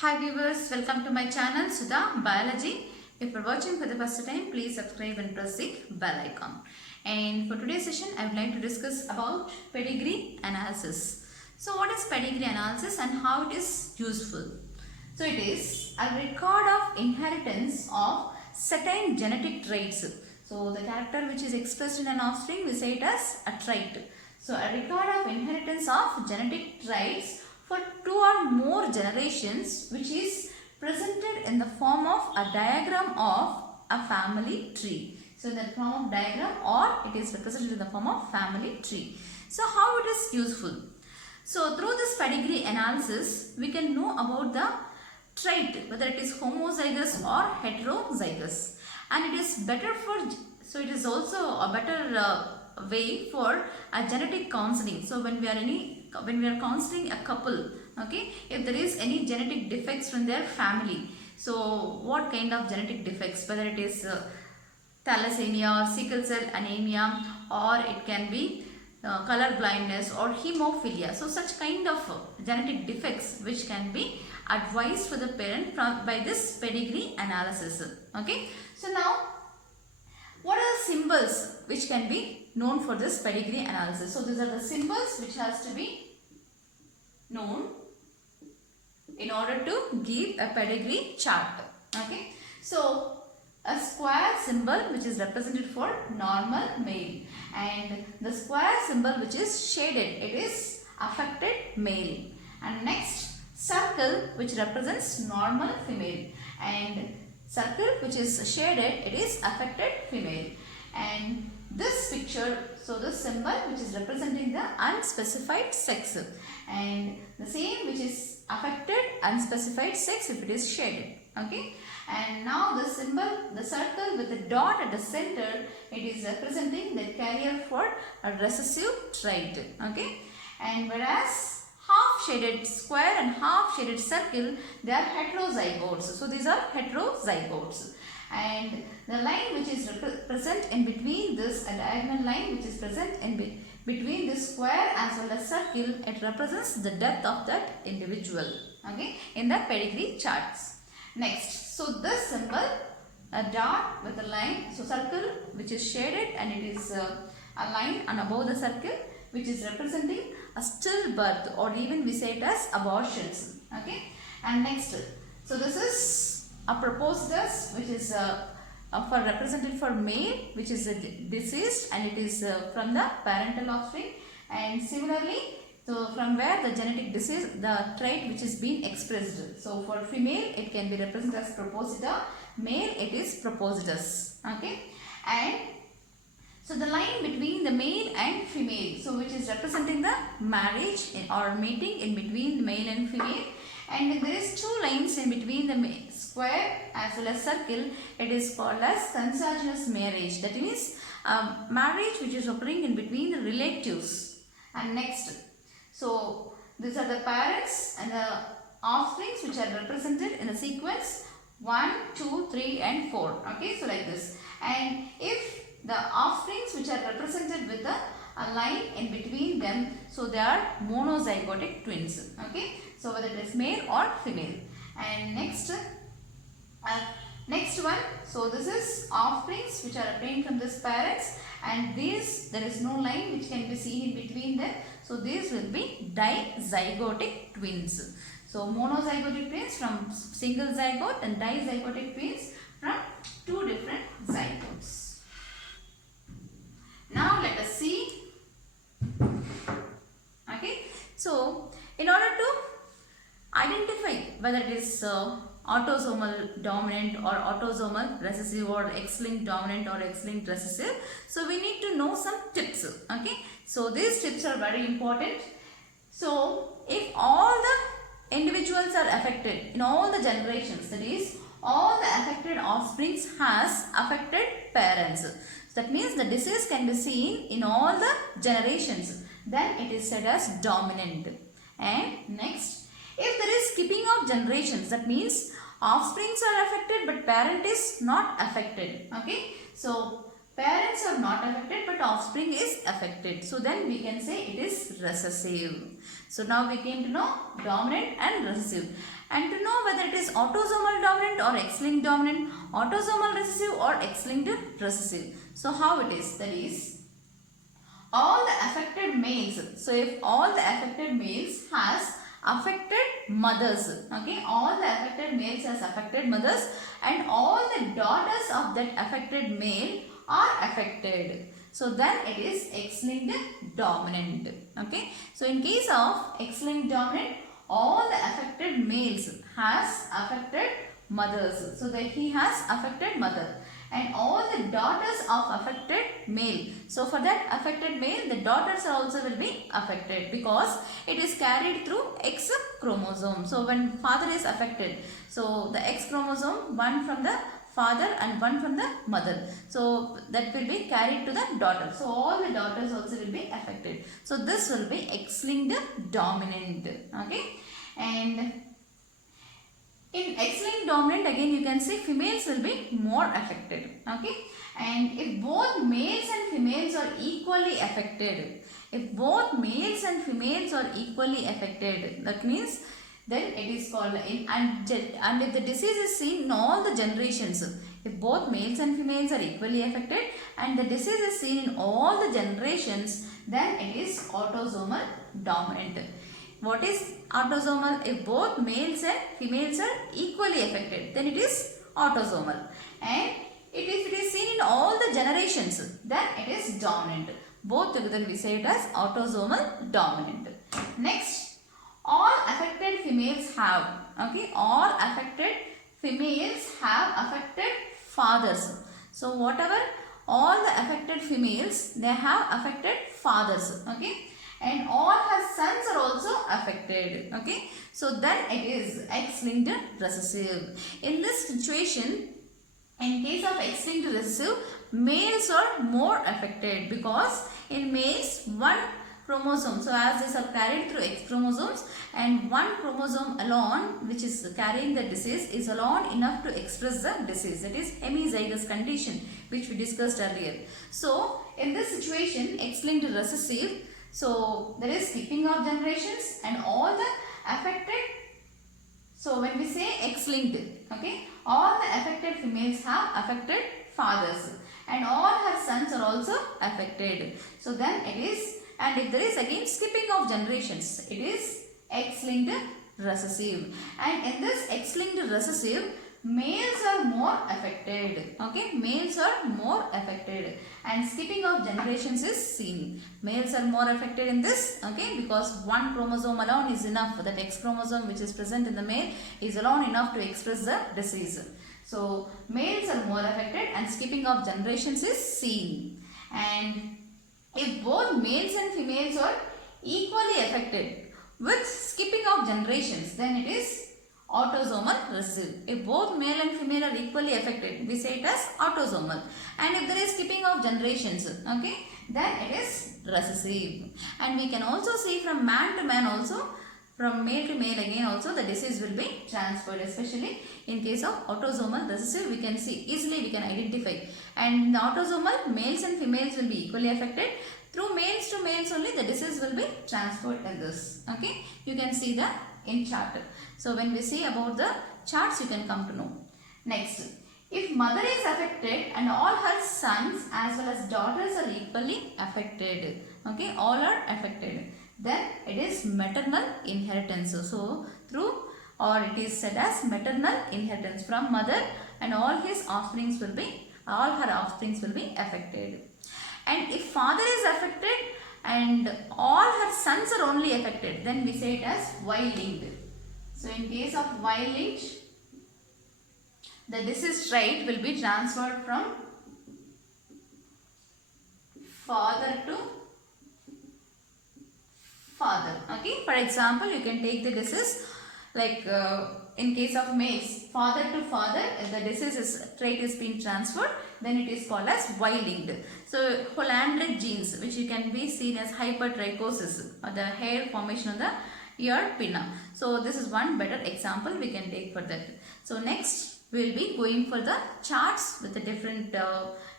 Hi viewers, welcome to my channel Sudha Biology. If you are watching for the first time, please subscribe and press the bell icon. And for today's session, I would like to discuss about pedigree analysis. So what is pedigree analysis and how it is useful? So it is a record of inheritance of certain genetic traits. So the character which is expressed in an offspring, we say it as a trait. So a record of inheritance of genetic traits for two or more generations, which is presented in the form of a diagram of a family tree. So in the form of diagram, or it is represented in the form of family tree. So how it is useful? So through this pedigree analysis, we can know about the trait, whether it is homozygous or heterozygous, and it is better for, so it is also a better way for a genetic counseling. So when we are counseling a couple, okay, if there is any genetic defects from their family, so what kind of genetic defects, whether it is thalassemia or sickle cell anemia, or it can be color blindness or hemophilia. So such kind of genetic defects which can be advised for the parent by this pedigree analysis. Okay. So now, what are the symbols which can be known for this pedigree analysis? So these are the symbols which has to be known in order to give a pedigree chart. Okay. So a square symbol which is represented for normal male, and the square symbol which is shaded, it is affected male, and next circle which represents normal female, and circle which is shaded, it is affected female. And this picture, so this symbol which is representing the unspecified sex, and the same which is affected unspecified sex if it is shaded. Okay. And now the symbol, the circle with the dot at the center, it is representing the carrier for a recessive trait. Okay. And whereas half shaded square and half shaded circle, they are heterozygotes. So these are heterozygotes. And the line which is present in between this, a diagonal line which is present in between this square as well as circle, it represents the death of that individual. Okay. In the pedigree charts. Next, so this symbol, a dot with a line, so circle which is shaded, and it is a line and above the circle which is representing a stillbirth, or even we say it as abortions. Okay. And next, so this is a propositus which is for represented for male, which is deceased, and it is from the parental offspring. And similarly, so from where the genetic disease, the trait which is being expressed. So for female, it can be represented as proposita. Male, it is propositus. Okay. And so the line between the male and female, so which is representing the marriage or mating in between the male and female. And there is two lines in between the square as well as circle. It is called as consanguineous marriage. That means marriage which is occurring in between the relatives. And next, so these are the parents and the offsprings which are represented in the sequence 1, 2, 3 and 4. Okay, so like this. And if the offsprings which are represented with a line in between them, so they are monozygotic twins. Okay, so whether it is male or female. And next, next one, so this is offsprings which are obtained from this parents, and these, there is no line which can be seen in between them. So these will be dizygotic twins. So monozygotic twins from single zygote, and dizygotic twins from two different zygotes. Now let us see. Okay. So in order to identify whether it is autosomal dominant or autosomal recessive, or X-linked dominant or X-linked recessive, so we need to know some tips. Okay. So these tips are very important. So if all the individuals are affected in all the generations, that is all the affected offsprings has affected parents. So that means the disease can be seen in all the generations. Then it is said as dominant. And next, if there is skipping of generations, that means offsprings are affected but parent is not affected. Okay. So parents are not affected but offspring is affected. So then we can say it is recessive. So now we came to know dominant and recessive. And to know whether it is autosomal dominant or X-linked dominant, autosomal recessive or X-linked recessive. So how it is? That is, all the affected males. So if all the affected males has affected mothers, okay, all the affected males has affected mothers, and all the daughters of that affected male are affected. So then it is X-linked dominant. Okay. So in case of X-linked dominant, all the affected males has affected mothers. So that he has affected mother. And all the daughters of affected male. So for that affected male, the daughters also will be affected because it is carried through X chromosome. So when father is affected, so the X chromosome, one from the father and one from the mother. So that will be carried to the daughter. So all the daughters also will be affected. So this will be X-linked dominant. Okay. And in X-linked dominant, again you can see females will be more affected. Okay. And if both males and females are equally affected, if both males and females are equally affected, that means then it is called and if the disease is seen in all the generations, if both males and females are equally affected and the disease is seen in all the generations, then it is autosomal dominant. What is autosomal? If both males and females are equally affected, then it is autosomal. And if it is seen in all the generations, then it is dominant. Both together we say it as autosomal dominant. Next, all affected females have, okay, all affected females have affected fathers. So whatever, all the affected females, they have affected fathers, okay, and all her sons are also affected, okay. So then it is X-linked recessive. In this situation, in case of X-linked recessive, males are more affected because in males one chromosome, so as these are carried through X chromosomes, and one chromosome alone which is carrying the disease is alone enough to express the disease. That is hemizygous condition which we discussed earlier. So in this situation, X-linked recessive, so there is skipping of generations and all the affected. So when we say X-linked, okay, all the affected females have affected fathers and all her sons are also affected. So then it is, and if there is again skipping of generations, it is X-linked recessive. And in this X-linked recessive, males are more affected, okay, males are more affected and skipping of generations is seen. Males are more affected in this, okay, because one chromosome alone is enough. That X chromosome which is present in the male is alone enough to express the disease. So males are more affected and skipping of generations is seen. And if both males and females are equally affected with skipping of generations, then it is autosomal recessive. If both male and female are equally affected, we say it as autosomal. And if there is skipping of generations, okay, then it is recessive. And we can also see from man to man also, from male to male again also the disease will be transferred, especially in case of autosomal recessive. We can see easily, we can identify. And in the autosomal, males and females will be equally affected. Through males to males only the disease will be transferred in this. Okay, you can see the in chart. So when we see about the charts, you can come to know. Next, if mother is affected and all her sons as well as daughters are equally affected, okay, all are affected, then it is maternal inheritance. So through, or it is said as maternal inheritance from mother, and all his offsprings will be, all her offsprings will be affected. And if father is affected and all her sons are only affected, then we say it as Y-linked. So in case of Y-linked, the disease trait will be transferred from father to father. Okay, for example, you can take the disease like in case of males, father to father, if the disease trait is being transferred, then it is called as Y-linked. So Hollandric genes, which you can be seen as hypertrichosis, or the hair formation of the ear pinna. So this is one better example we can take for that. So next, we will be going for the charts with the different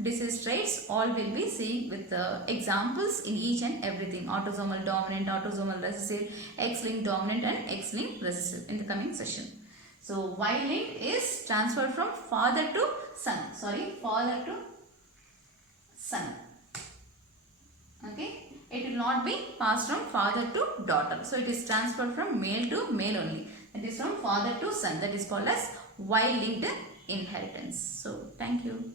disease traits. All will be seeing with the examples in each and everything. Autosomal dominant, autosomal recessive, X-linked dominant and X-linked recessive in the coming session. So Y-linked is transferred from father to son. Father to son. Okay. It will not be passed from father to daughter. So it is transferred from male to male only. That is from father to son. That is called as Y-linked inheritance. So thank you.